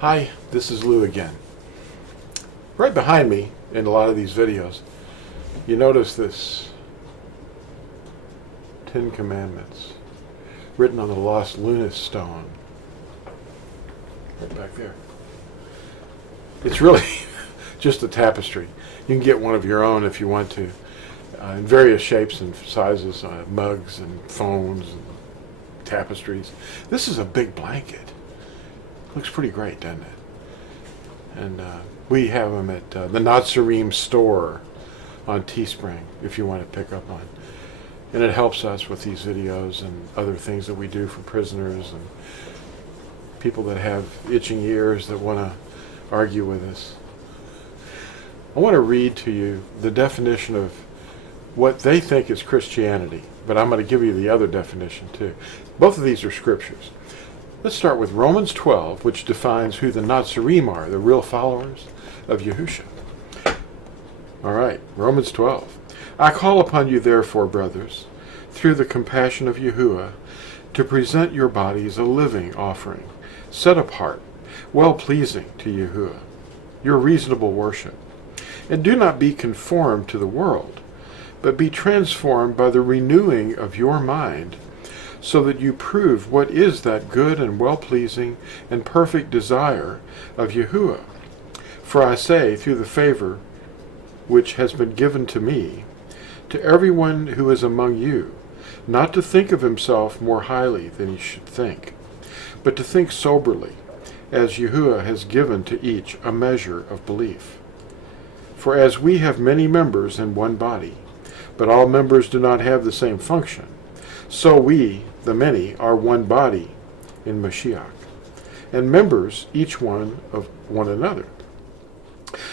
Hi, this is Lew again. Right behind me in a lot of these videos, you notice this 10 Commandments written on the lost Lunas stone. Right back there. It's really just a tapestry. You can get one of your own if you want to, in various shapes and sizes, mugs and phones and tapestries. This is a big blanket. Looks pretty great, doesn't it? And we have them at the Natsarim store on Teespring if you want to pick up one. And it helps us with these videos and other things that we do for prisoners and people that have itching ears that want to argue with us. I want to read to you the definition of what they think is Christianity, but I'm going to give you the other definition too. Both of these are scriptures. Let's start with Romans 12, which defines who the Natsarim are, the real followers of Yahusha. All right, Romans 12. I call upon you, therefore, brothers, through the compassion of Yahuwah, to present your bodies a living offering, set apart, well-pleasing to Yahuwah, your reasonable worship. And do not be conformed to the world, but be transformed by the renewing of your mind, so that you prove what is that good and well-pleasing and perfect desire of Yahuwah. For I say, through the favor which has been given to me, to everyone who is among you, not to think of himself more highly than he should think, but to think soberly, as Yahuwah has given to each a measure of belief. For as we have many members in one body, but all members do not have the same function, so we, the many, are one body in Mashiach, and members each one of one another.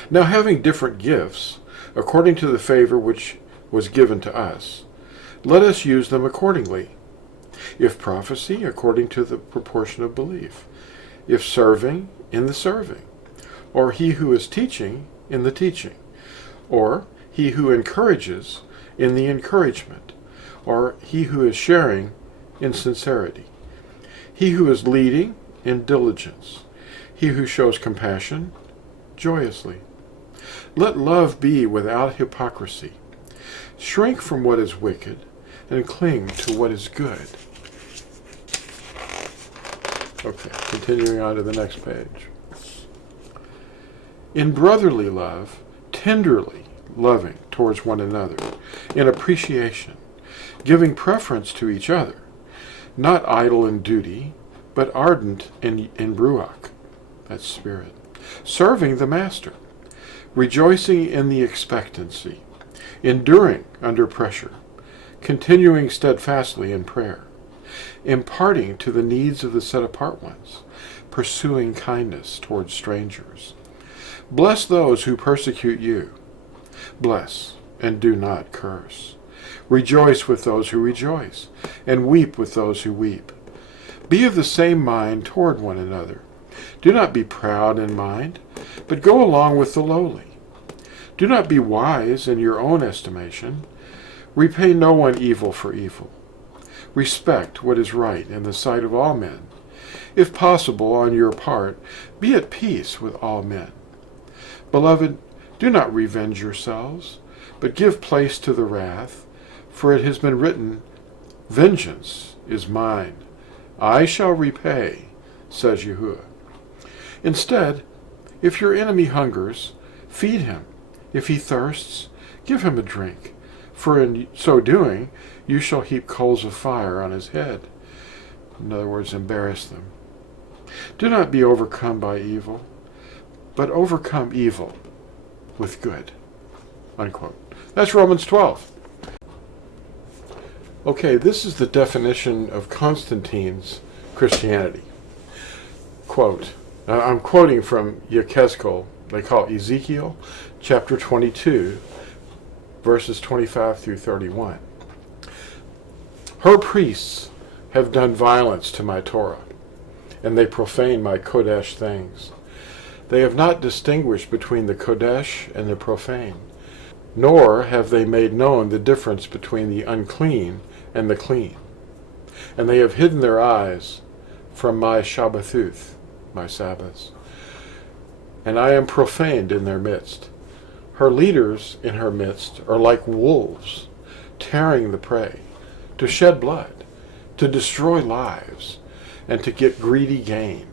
Now having different gifts, according to the favor which was given to us, let us use them accordingly. If prophecy, according to the proportion of belief. If serving, in the serving. Or he who is teaching, in the teaching. Or he who encourages, in the encouragement. Or he who is sharing, in sincerity. He who is leading, in diligence. He who shows compassion, joyously. Let love be without hypocrisy. Shrink from what is wicked, and cling to what is good. Okay, continuing on to the next page. In brotherly love, tenderly loving towards one another, in appreciation, giving preference to each other, not idle in duty, but ardent in Ruach, that's spirit, serving the master, rejoicing in the expectancy, enduring under pressure, continuing steadfastly in prayer, imparting to the needs of the set-apart ones, pursuing kindness towards strangers. Bless those who persecute you. Bless, and do not curse. Rejoice with those who rejoice, and weep with those who weep. Be of the same mind toward one another. Do not be proud in mind, but go along with the lowly. Do not be wise in your own estimation. Repay no one evil for evil. Respect what is right in the sight of all men. If possible, on your part, be at peace with all men. Beloved, do not revenge yourselves, but give place to the wrath, for it has been written, Vengeance is mine. I shall repay, says Yahuwah. Instead, if your enemy hungers, feed him. If he thirsts, give him a drink, for in so doing, you shall heap coals of fire on his head. In other words, embarrass them. Do not be overcome by evil, but overcome evil with good. Unquote. That's Romans 12. Okay, this is the definition of Constantine's Christianity. Quote, I'm quoting from Yechezkel, they call it Ezekiel, chapter 22, verses 25 through 31. Her priests have done violence to my Torah, and they profane my Kodesh things. They have not distinguished between the Kodesh and the profane, nor have they made known the difference between the unclean and the clean. And they have hidden their eyes from my Shabbathuth, my Sabbaths, and I am profaned in their midst. Her leaders in her midst are like wolves, tearing the prey, to shed blood, to destroy lives, and to get greedy gain.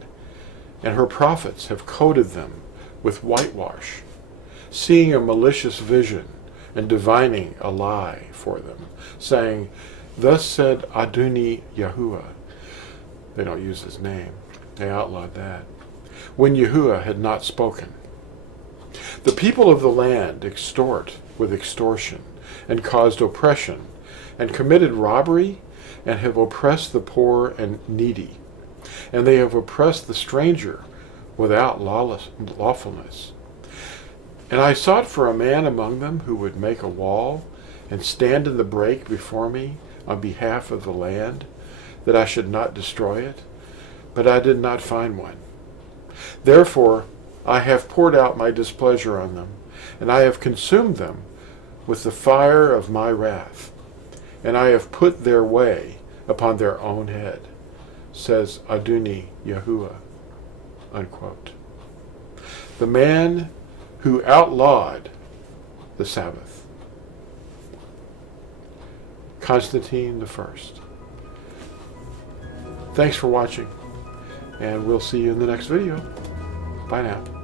And her prophets have coated them with whitewash, seeing a malicious vision and divining a lie for them, saying, Thus said Adoni Yahuwah. They don't use his name. They outlawed that. When Yahuwah had not spoken. The people of the land extort with extortion, and caused oppression, and committed robbery, and have oppressed the poor and needy. And they have oppressed the stranger without lawfulness. And I sought for a man among them who would make a wall, and stand in the break before me on behalf of the land, that I should not destroy it. But I did not find one. Therefore I have poured out my displeasure on them, and I have consumed them with the fire of my wrath, and I have put their way upon their own head, says Adoni Yahuwah. Unquote. The man who outlawed the Sabbath. Constantine I. Thanks for watching, and we'll see you in the next video. Bye now.